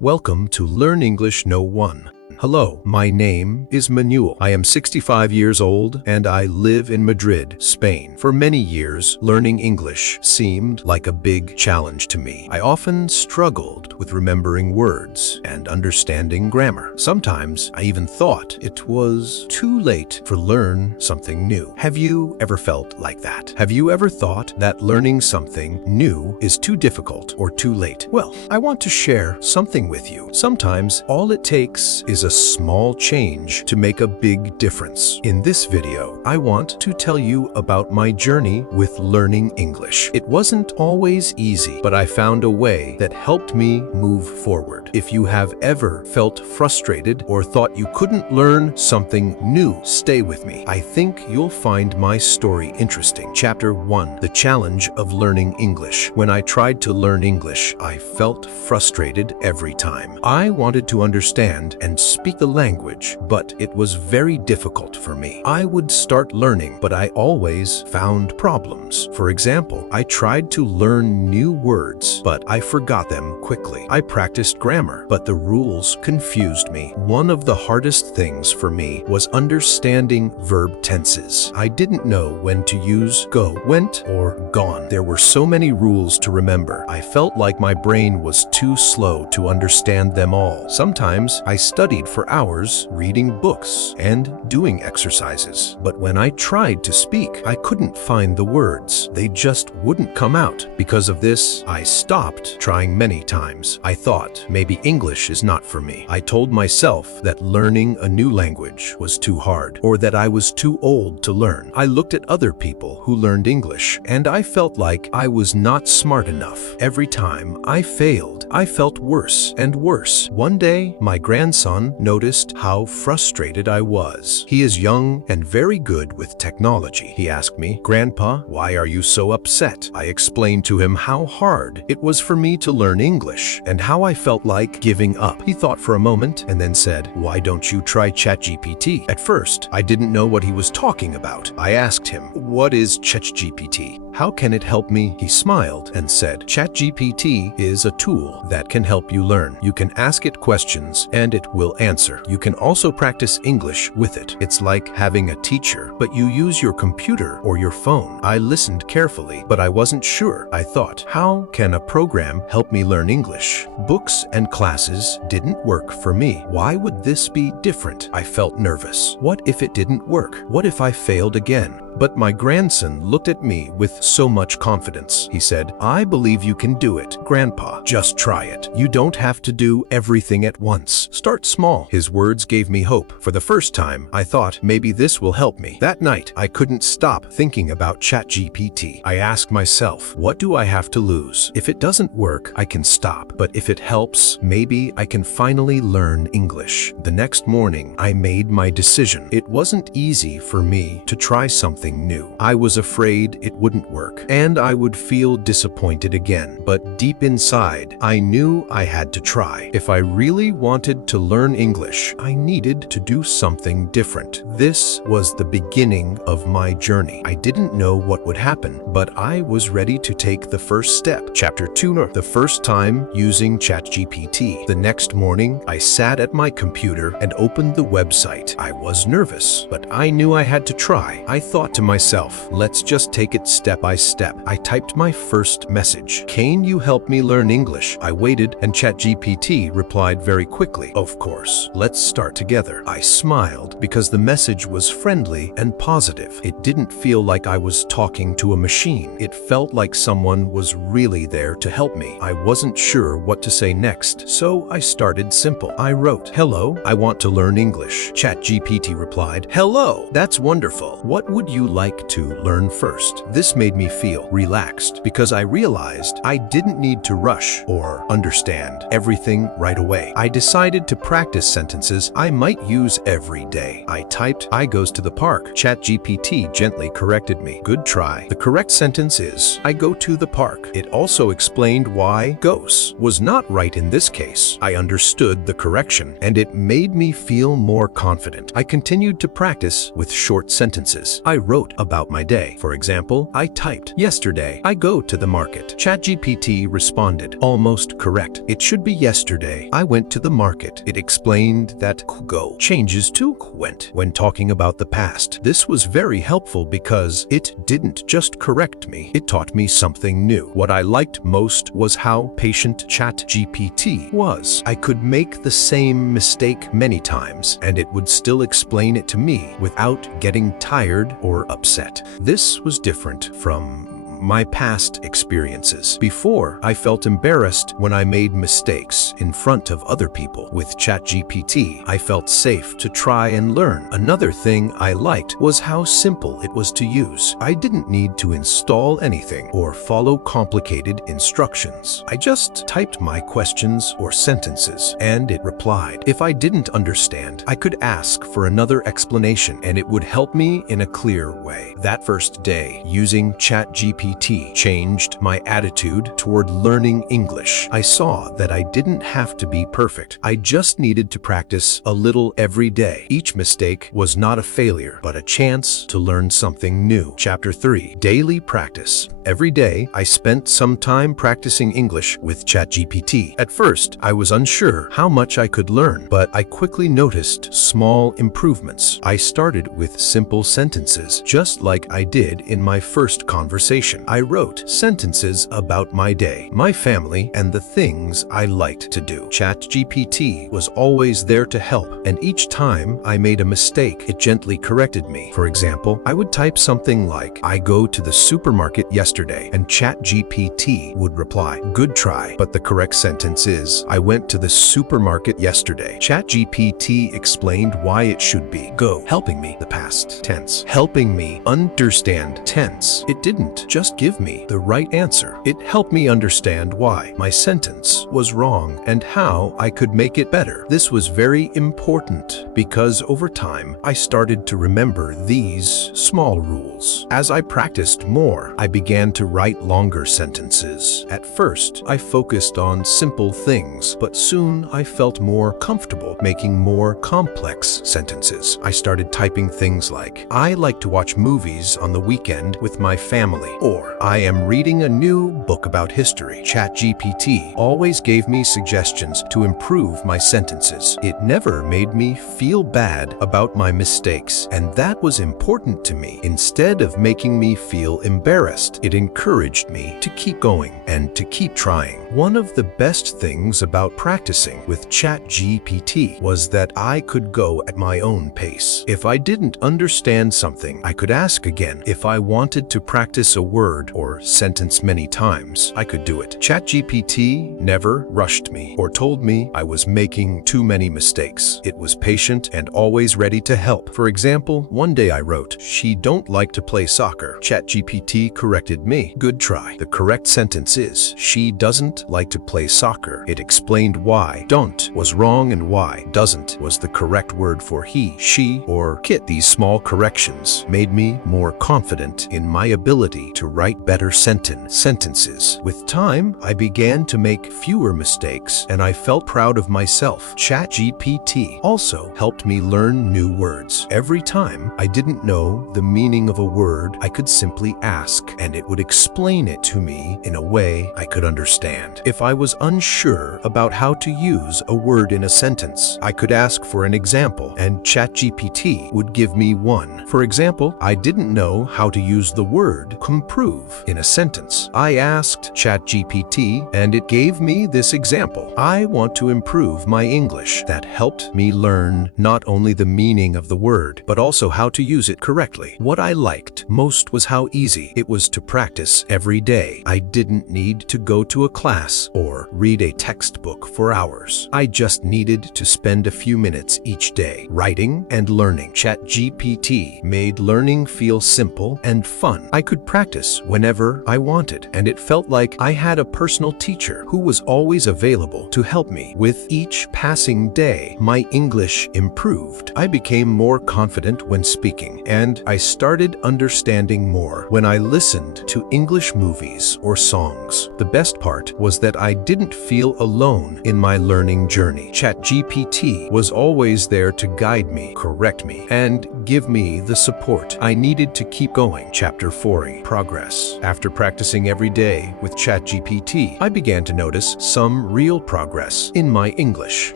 Welcome to Learn English No1. Hello, my name is Manuel. I am 65 years old and I live in Madrid, Spain. For many years, learning English seemed like a big challenge to me. I often struggled with remembering words and understanding grammar. Sometimes I even thought it was too late to learn something new. Have you ever felt like that? Have you ever thought that learning something new is too difficult or too late? Well, I want to share something with you. Sometimes all it takes is a small change to make a big difference. In this video, I want to tell you about my journey with learning English. It wasn't always easy, but I found a way that helped me move forward. If you have ever felt frustrated or thought you couldn't learn something new, stay with me. I think you'll find my story interesting. Chapter 1: The Challenge of Learning English. When I tried to learn English, I felt frustrated every time. I wanted to understand and speak the language, but it was very difficult for me. I would start learning, but I always found problems. For example, I tried to learn new words, but I forgot them quickly. I practiced grammar, but the rules confused me. One of the hardest things for me was understanding verb tenses. I didn't know when to use go, went, or gone. There were so many rules to remember. I felt like my brain was too slow to understand them all. Sometimes I studied for hours reading books and doing exercises. But when I tried to speak, I couldn't find the words. They just wouldn't come out. Because of this, I stopped trying many times. I thought maybe English is not for me. I told myself that learning a new language was too hard, or that I was too old to learn. I looked at other people who learned English, and I felt like I was not smart enough. Every time I failed, I felt worse and worse. One day, my grandson noticed how frustrated I was. He is young and very good with technology. He asked me, "Grandpa, why are you so upset?" I explained to him how hard it was for me to learn English and how I felt like giving up. He thought for a moment and then said, "Why don't you try ChatGPT?" At first, I didn't know what he was talking about. I asked him, "What is ChatGPT? How can it help me?" He smiled and said, "ChatGPT is a tool that can help you learn. You can ask it questions and it will answer. You can also practice English with it. It's like having a teacher, but you use your computer or your phone." I listened carefully, but I wasn't sure. I thought, how can a program help me learn English? Books and classes didn't work for me. Why would this be different? I felt nervous. What if it didn't work? What if I failed again? But my grandson looked at me with so much confidence. He said, "I believe you can do it, Grandpa. Just try it. You don't have to do everything at once. Start small." His words gave me hope. For the first time, I thought maybe this will help me. That night, I couldn't stop thinking about ChatGPT. I asked myself, what do I have to lose? If it doesn't work, I can stop. But if it helps, maybe I can finally learn English. The next morning, I made my decision. It wasn't easy for me to try something new. I was afraid it wouldn't work, and I would feel disappointed again. But deep inside, I knew I had to try. If I really wanted to learn English, I needed to do something different. This was the beginning of my journey. I didn't know what would happen, but I was ready to take the first step. Chapter 2: The first time using ChatGPT. The next morning, I sat at my computer and opened the website. I was nervous, but I knew I had to try. I thought to myself, let's just take it step by step. I typed my first message. "Can you help me learn English?" I waited, and ChatGPT replied very quickly, "Of course. Let's start together." I smiled because the message was friendly and positive. It didn't feel like I was talking to a machine. It felt like someone was really there to help me. I wasn't sure what to say next, so I started simple. I wrote, "Hello, I want to learn English." ChatGPT replied, "Hello, that's wonderful. What would you like to learn first?" This made me feel relaxed because I realized I didn't need to rush or understand everything right away. I decided to practice sentences I might use every day. I typed, "I goes to the park." ChatGPT gently corrected me. "Good try. The correct sentence is, I go to the park." It also explained why goes was not right in this case. I understood the correction, and it made me feel more confident. I continued to practice with short sentences. I wrote about my day. For example, I typed, "Yesterday, I go to the market." ChatGPT responded, "Almost correct. It should be yesterday. I went to the market." It explained that go changes to went when talking about the past. This was very helpful because it didn't just correct me, it taught me something new. What I liked most was how patient ChatGPT was. I could make the same mistake many times, and it would still explain it to me without getting tired or upset. This was different from my past experiences. Before, I felt embarrassed when I made mistakes in front of other people. With ChatGPT, I felt safe to try and learn. Another thing I liked was how simple it was to use. I didn't need to install anything or follow complicated instructions. I just typed my questions or sentences, and it replied. If I didn't understand, I could ask for another explanation, and it would help me in a clear way. That first day, using ChatGPT changed my attitude toward learning English. I saw that I didn't have to be perfect. I just needed to practice a little every day. Each mistake was not a failure, but a chance to learn something new. Chapter 3. Daily Practice. Every day, I spent some time practicing English with ChatGPT. At first, I was unsure how much I could learn, but I quickly noticed small improvements. I started with simple sentences, just like I did in my first conversation. I wrote sentences about my day, my family, and the things I liked to do. ChatGPT was always there to help, and each time I made a mistake, it gently corrected me. For example, I would type something like, "I go to the supermarket yesterday," and ChatGPT would reply, "Good try, but the correct sentence is, I went to the supermarket yesterday." ChatGPT explained why it should be go, helping me the past tense, helping me understand tense. It didn't just give me the right answer. It helped me understand why my sentence was wrong and how I could make it better. This was very important because over time, I started to remember these small rules. As I practiced more, I began to write longer sentences. At first, I focused on simple things, but soon I felt more comfortable making more complex sentences. I started typing things like, "I like to watch movies on the weekend with my family," or "I am reading a new book about history." ChatGPT always gave me suggestions to improve my sentences. It never made me feel bad about my mistakes, and that was important to me. Instead of making me feel embarrassed, it encouraged me to keep going and to keep trying. One of the best things about practicing with ChatGPT was that I could go at my own pace. If I didn't understand something, I could ask again. If I wanted to practice a word or sentence many times, I could do it. ChatGPT never rushed me or told me I was making too many mistakes. It was patient and always ready to help. For example, one day I wrote, "She don't like to play soccer." ChatGPT corrected me. "Good try. The correct sentence is, she doesn't like to play soccer." It explained why don't was wrong and why doesn't was the correct word for he, she, or kit. These small corrections made me more confident in my ability to write better sentences. With time, I began to make fewer mistakes, and I felt proud of myself. ChatGPT also helped me learn new words. Every time I didn't know the meaning of a word, I could simply ask, and it would explain it to me in a way I could understand. If I was unsure about how to use a word in a sentence, I could ask for an example, and ChatGPT would give me one. For example, I didn't know how to use the word improve in a sentence. I asked ChatGPT, and it gave me this example. "I want to improve my English." That helped me learn not only the meaning of the word, but also how to use it correctly. What I liked most was how easy it was to practice every day. I didn't need to go to a class or read a textbook for hours. I just needed to spend a few minutes each day writing and learning. ChatGPT made learning feel simple and fun. I could practice practice whenever I wanted, and it felt like I had a personal teacher who was always available to help me. With each passing day, my English improved. I became more confident when speaking, and I started understanding more when I listened to English movies or songs. The best part was that I didn't feel alone in my learning journey. ChatGPT was always there to guide me, correct me, and give me the support I needed to keep going. Chapter 40. Progress. After practicing every day with ChatGPT, I began to notice some real progress in my English.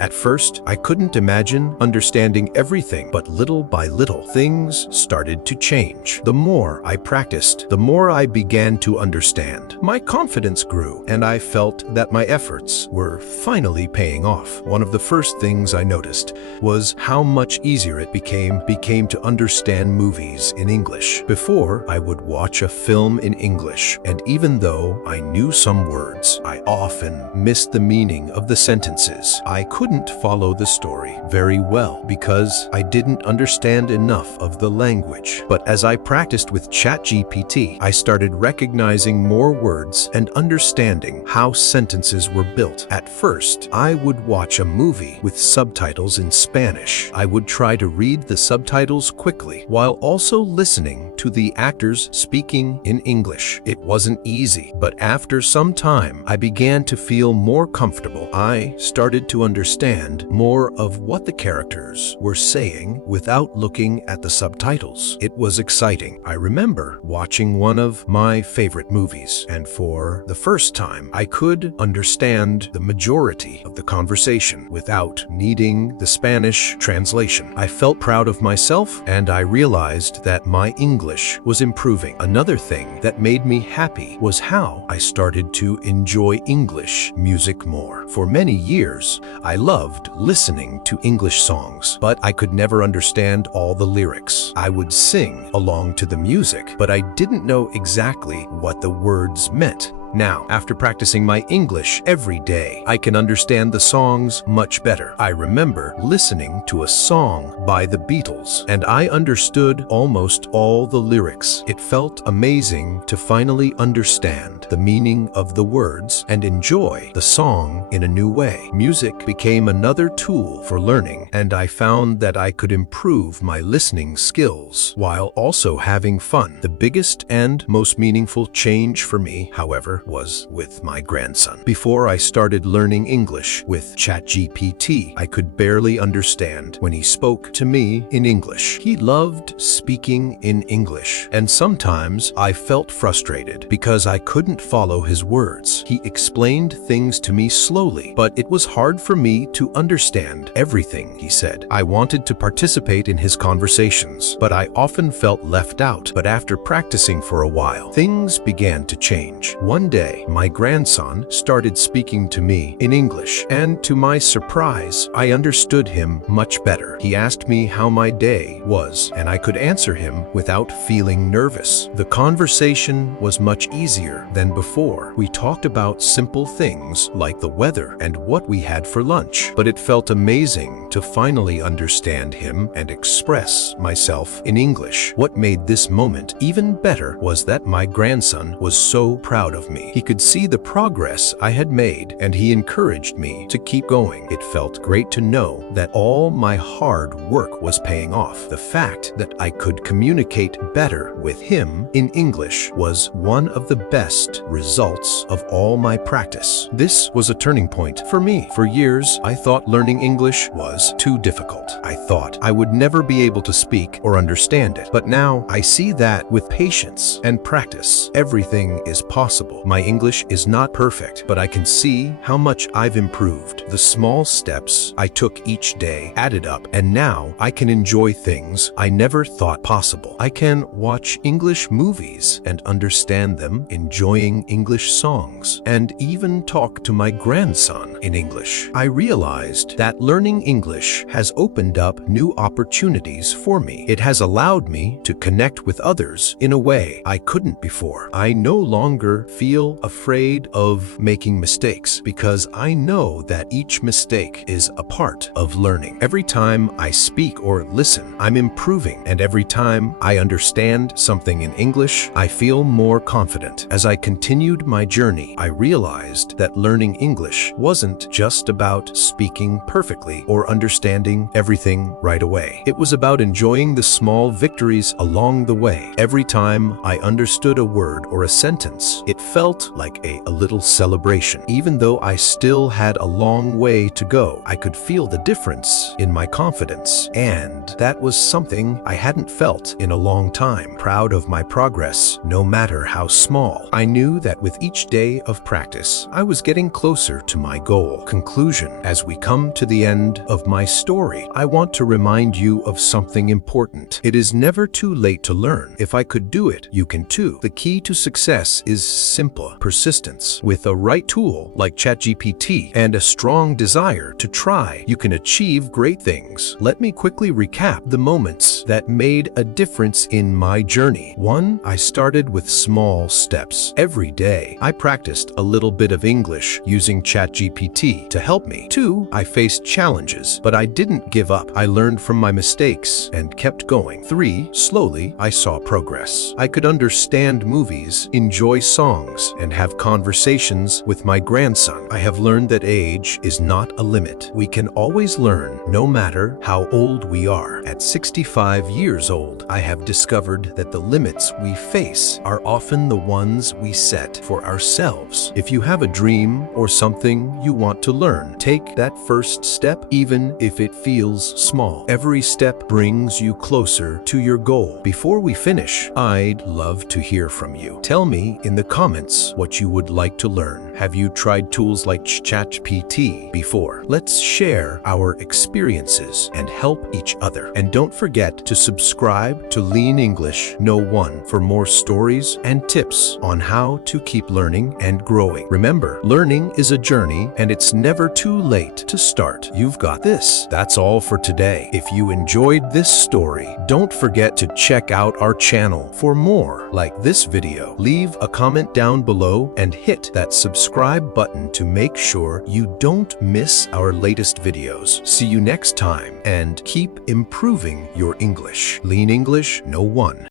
At first, I couldn't imagine understanding everything, but little by little, things started to change. The more I practiced, the more I began to understand. My confidence grew, and I felt that my efforts were finally paying off. One of the first things I noticed was how much easier it became to understand movies in English. Before, I would watch a film in English, and even though I knew some words, I often missed the meaning of the sentences. I couldn't follow the story very well because I didn't understand enough of the language. But as I practiced with ChatGPT, I started recognizing more words and understanding how sentences were built. At first, I would watch a movie with subtitles in Spanish. I would try to read the subtitles quickly while also listening to the actors speaking in English. It wasn't easy, but after some time, I began to feel more comfortable. I started to understand more of what the characters were saying without looking at the subtitles. It was exciting. I remember watching one of my favorite movies, and for the first time, I could understand the majority of the conversation without needing the Spanish translation. I felt proud of myself, and I realized that my English was improving. Another thing that made me happy was how I started to enjoy English music more. For many years, I loved listening to English songs, but I could never understand all the lyrics. I would sing along to the music, but I didn't know exactly what the words meant. Now, after practicing my English every day, I can understand the songs much better. I remember listening to a song by the Beatles, and I understood almost all the lyrics. It felt amazing to finally understand the meaning of the words and enjoy the song in a new way. Music became another tool for learning, and I found that I could improve my listening skills while also having fun. The biggest and most meaningful change for me, however, was with my grandson. Before I started learning English with ChatGPT, I could barely understand when he spoke to me in English. He loved speaking in English, and sometimes I felt frustrated because I couldn't follow his words. He explained things to me slowly, but it was hard for me to understand everything he said. I wanted to participate in his conversations, but I often felt left out. But after practicing for a while, things began to change. One day, my grandson started speaking to me in English, and to my surprise, I understood him much better. He asked me how my day was, and I could answer him without feeling nervous. The conversation was much easier than before. We talked about simple things like the weather and what we had for lunch, but it felt amazing to finally understand him and express myself in English. What made this moment even better was that my grandson was so proud of me. He could see the progress I had made, and he encouraged me to keep going. It felt great to know that all my hard work was paying off. The fact that I could communicate better with him in English was one of the best results of all my practice. This was a turning point for me. For years, I thought learning English was too difficult. I thought I would never be able to speak or understand it. But now I see that with patience and practice, everything is possible. My English is not perfect, but I can see how much I've improved. The small steps I took each day added up, and now I can enjoy things I never thought possible. I can watch English movies and understand them, enjoying English songs, and even talk to my grandson in English. I realized that learning English English has opened up new opportunities for me. It has allowed me to connect with others in a way I couldn't before. I no longer feel afraid of making mistakes because I know that each mistake is a part of learning. Every time I speak or listen, I'm improving, and every time I understand something in English, I feel more confident. As I continued my journey, I realized that learning English wasn't just about speaking perfectly or understanding everything right away. It was about enjoying the small victories along the way. Every time I understood a word or a sentence, it felt like a little celebration. Even though I still had a long way to go, I could feel the difference in my confidence, and that was something I hadn't felt in a long time. Proud of my progress, no matter how small. I knew that with each day of practice, I was getting closer to my goal. Conclusion: as we come to the end of my story, I want to remind you of something important. It is never too late to learn. If I could do it, you can too. The key to success is simple: persistence. With a right tool like ChatGPT and a strong desire to try, you can achieve great things. Let me quickly recap the moments that made a difference in my journey. 1. I started with small steps. Every day, I practiced a little bit of English using ChatGPT to help me. 2. I faced challenges, but I didn't give up. I learned from my mistakes and kept going. 3. Slowly, I saw progress. I could understand movies, enjoy songs, and have conversations with my grandson. I have learned that age is not a limit. We can always learn, no matter how old we are. At 65 years old, I have discovered that the limits we face are often the ones we set for ourselves. If you have a dream or something you want to learn, take that first step, even if it feels small. Every step brings you closer to your goal. Before we finish, I'd love to hear from you. Tell me in the comments what you would like to learn. Have you tried tools like ChatGPT before? Let's share our experiences and help each other. And don't forget to subscribe to Learn English No1 for more stories and tips on how to keep learning and growing. Remember, learning is a journey, and it's never too late to start. You've got this. That's all for today. If you enjoyed this story, don't forget to check out our channel for more like this video. Leave a comment down below and hit that subscribe button to make sure you don't miss our latest videos. See you next time, and keep improving your English. Learn English No1.